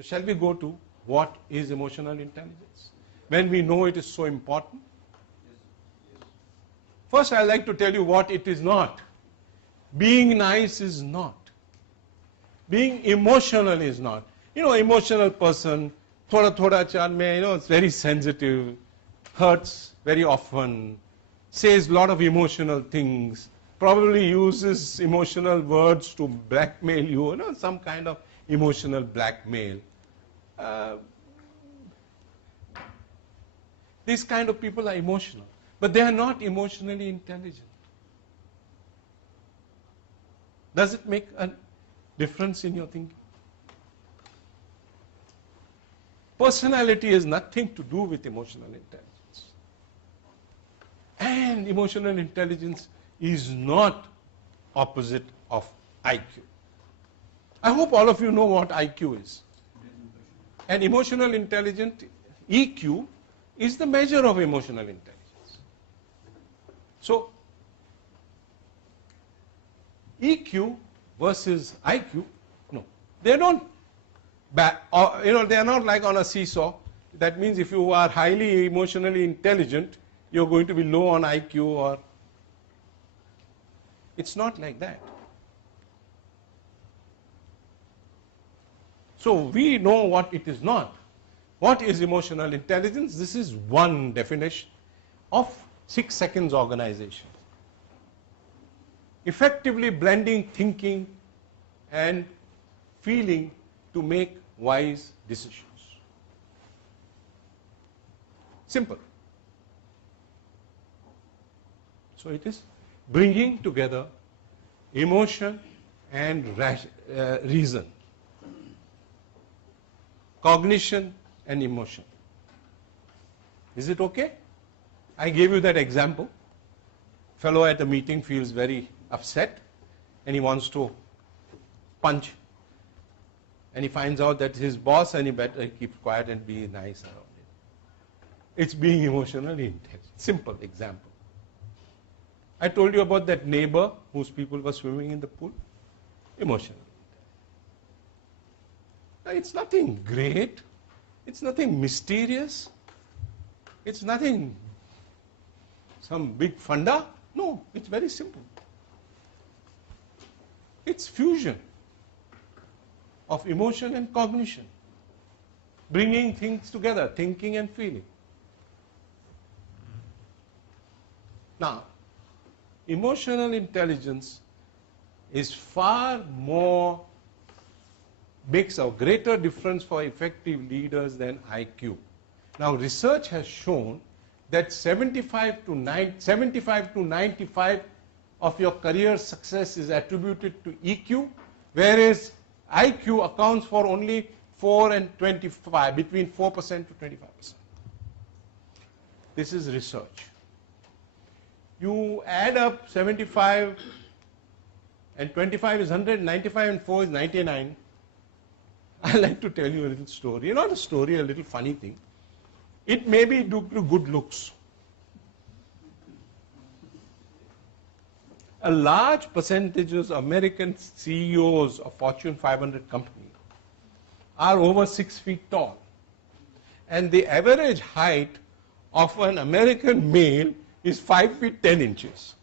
So shall we go to what is emotional intelligence? When we know it is so important. First, I'd like to tell you what it is not. Being nice is not. Being emotional is not. You know, emotional person, thoda chan mein, you know, it's very sensitive, hurts very often, says a lot of emotional things, probably uses emotional words to blackmail you, you know, some kind of emotional blackmail. These kind of people are emotional, but they are not emotionally intelligent. Does it make a difference in your thinking? Personality has nothing to do with emotional intelligence. And emotional intelligence is not opposite of IQ. I hope all of you know what IQ is. And emotional intelligence, EQ, is the measure of emotional intelligence. So, EQ versus IQ, no, they don't, you know, they are not like on a seesaw. That means if you are highly emotionally intelligent, you're going to be low on IQ, or it's not like that. So we know what it is not. What is emotional intelligence? This is one definition of 6 seconds organization. Effectively blending thinking and feeling to make wise decisions. Simple. So it is bringing together emotion and reason, cognition and emotion. Is it okay? I gave you that example. Fellow at a meeting feels very upset and he wants to punch, and he finds out that his boss, and he better keep quiet and be nice around it. It's being emotionally intense. Simple example. I told you about that neighbor whose people were swimming in the pool. Emotional. Now, it's nothing great. It's nothing mysterious. It's nothing, some big funda. No, it's very simple. It's fusion of emotion and cognition, bringing things together, thinking and feeling. Now, emotional intelligence is far more, makes a greater difference for effective leaders than IQ. Now, research has shown that 75 to 95 of your career success is attributed to EQ, whereas IQ accounts for only 4 and 25, between 4% to 25%. This is research. You add up 75 and 25 is 100, 95 and 4 is 99. I like to tell you a little story. Not a story, a little funny thing. It may be due to good looks. A large percentage of American CEOs of Fortune 500 companies are over 6 feet tall. And the average height of an American male is 5 feet 10 inches.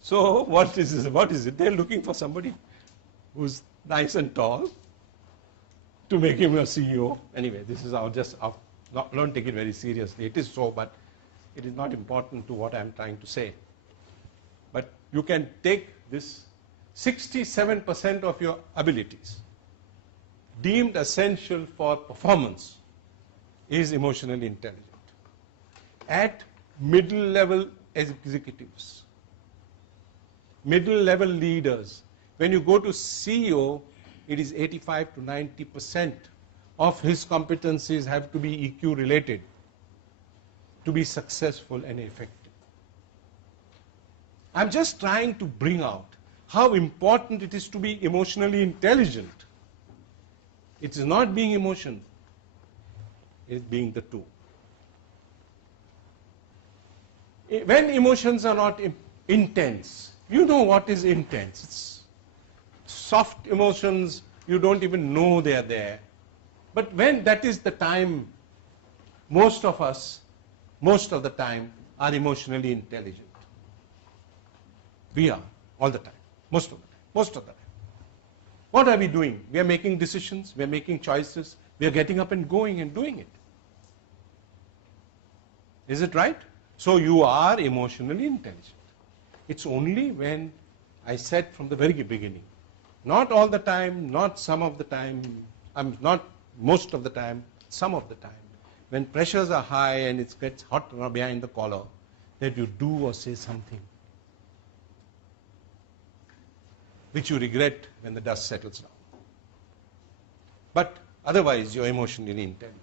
So what is this? What is it? They're looking for somebody who's nice and tall to make him a CEO. Anyway, this is don't take it very seriously. It is so, but it is not important to what I'm trying to say. But you can take this 67% of your abilities deemed essential for performance is emotionally intelligent. At middle level executives, middle level leaders, when you go to CEO, it is 85 to 90% of his competencies have to be EQ related to be successful and effective. I'm just trying to bring out how important it is to be emotionally intelligent. It is not being emotional, it is being the two. When emotions are not intense, you know what is intense. It's soft emotions, you don't even know they are there. But when that is the time, most of us, most of the time, are emotionally intelligent. We are, all the time, most of the time, most of the time. What are we doing? We are making decisions, we are making choices, we are getting up and going and doing it. Is it right? So you are emotionally intelligent. It's only when I said from the very beginning, not all the time, not some of the time, not most of the time, some of the time, when pressures are high and it gets hot behind the collar, that you do or say something which you regret when the dust settles down. But otherwise, you're emotionally intelligent.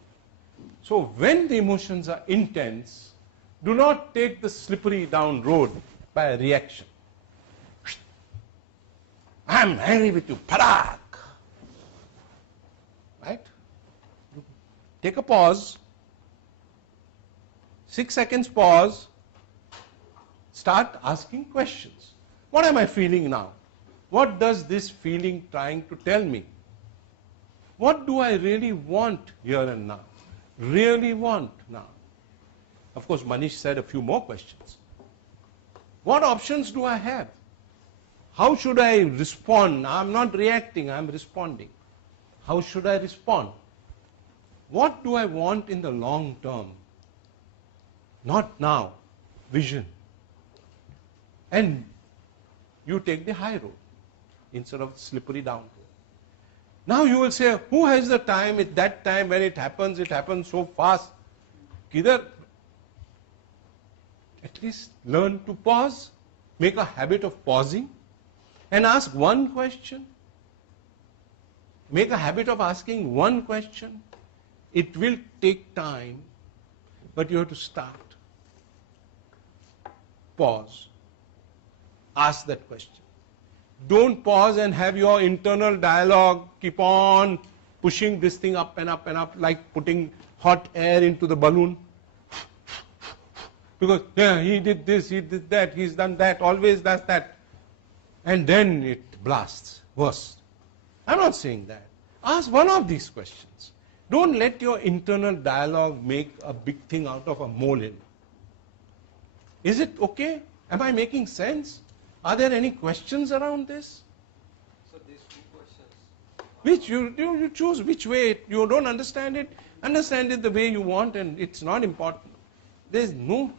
So when the emotions are intense, do not take the slippery down road by a reaction. I'm angry with you, parak. Right? Take a pause, 6 seconds pause, start asking questions. What am I feeling now? What does this feeling trying to tell me? What do I really want here and now? Really want now? Of course, Manish said a few more questions. What options do I have? How should I respond? I'm not reacting, I'm responding. How should I respond? What do I want in the long term? Not now. Vision. And you take the high road instead of slippery down road. Now you will say, who has the time? At that time when it happens so fast. Kidhar? At least learn to pause. Make a habit of pausing and ask one question. Make a habit of asking one question. It will take time, but you have to start. Pause. Ask that question. Don't pause and have your internal dialogue keep on pushing this thing up and up and up, like putting hot air into the balloon. Because, yeah, he did this, he did that, he's done that, always does that. And then it blasts, worse. I'm not saying that. Ask one of these questions. Don't let your internal dialogue make a big thing out of a molehill. Is it okay? Am I making sense? Are there any questions around this? So these two questions. Which you choose which way. You don't understand it the way you want, and it's not important. There's no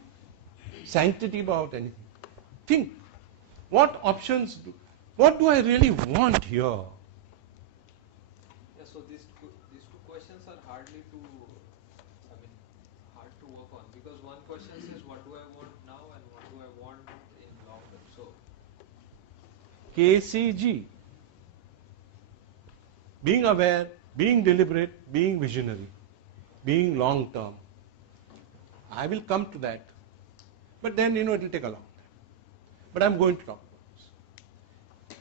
sanctity about anything. Think, what options what do I really want here? Yeah, so these two questions are hard to work on, because one question says what do I want now and what do I want in long term. So KCG. Being aware, being deliberate, being visionary, being long term. I will come to that. But then, it will take a long time. But I'm going to talk about this.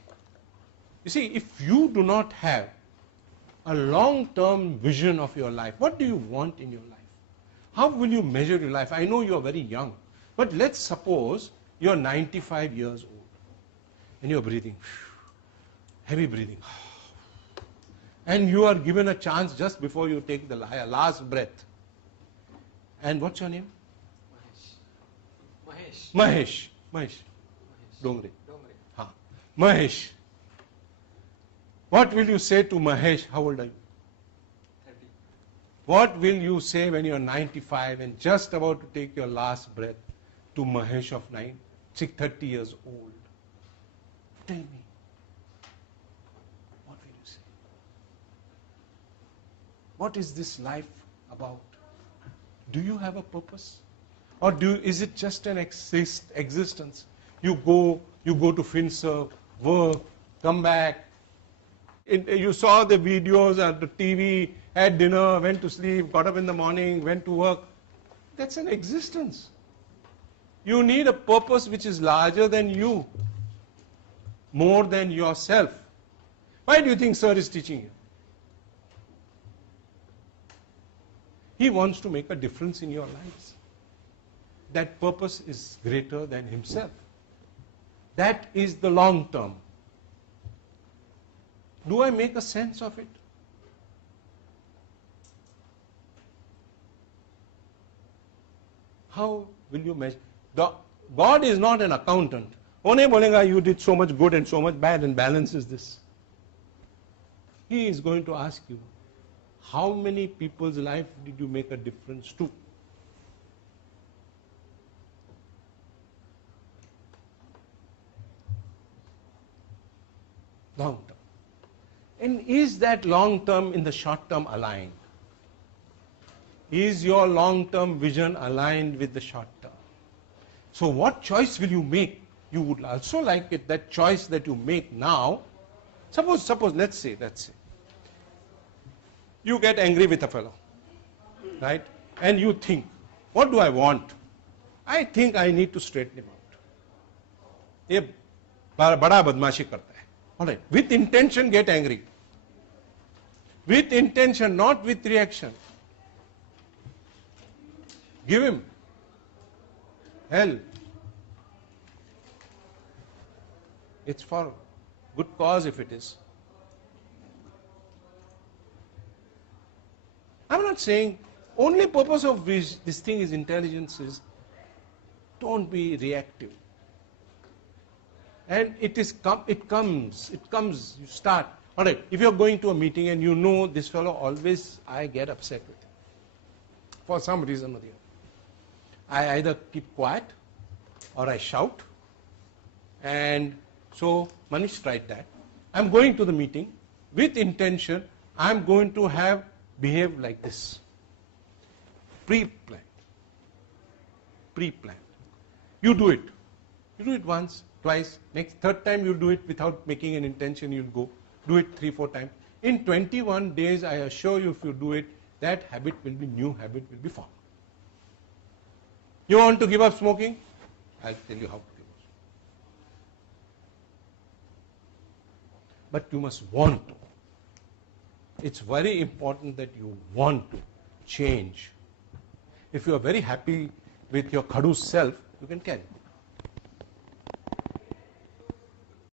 You see, if you do not have a long-term vision of your life, what do you want in your life? How will you measure your life? I know you're very young, but let's suppose you're 95 years old and you're breathing, heavy breathing. And you are given a chance just before you take the last breath. And what's your name? Mahesh. Dongre. Ha. Mahesh. What will you say to Mahesh? How old are you? 30. What will you say when you're 95 and just about to take your last breath to Mahesh of 30 years old? Tell me. What will you say? What is this life about? Do you have a purpose? Or is it just an existence? You go to FinServ, work, come back. You saw the videos on the TV, had dinner, went to sleep, got up in the morning, went to work. That's an existence. You need a purpose which is larger than you, more than yourself. Why do you think Sir is teaching you? He wants to make a difference in your lives. That purpose is greater than himself. That is the long term. Do I make a sense of it? How will you measure? God is not an accountant. वो नहीं बोलेगा you did so much good and so much bad and balances this. He is going to ask you, how many people's life did you make a difference to? Long term. And is that long term in the short term aligned? Is your long term vision aligned with the short term? So what choice will you make? You would also like it, that choice that you make now. Suppose, let's say, you get angry with a fellow, right? And you think, what do I want? I think I need to straighten him out. ये बड़ा बदमाशी करता है. All right, with intention get angry. With intention, not with reaction. Give him hell. It's for good cause if it is. I'm not saying only purpose of this thing is intelligence is don't be reactive. And it comes, you start. All right, if you're going to a meeting and you know this fellow always, I get upset with him. For some reason or the other. I either keep quiet or I shout. And so Manish tried that. I'm going to the meeting with intention. I'm going to behave like this. Pre-planned. Pre-planned. You do it. You do it once, twice. Third time you do it without making an intention, you'll go. Do it 3-4 times. In 21 days, I assure you, if you do it, that habit will be, new habit will be formed. You want to give up smoking? I'll tell you how to give up. But you must want to. It's very important that you want to change. If you are very happy with your khadu self, you can carry.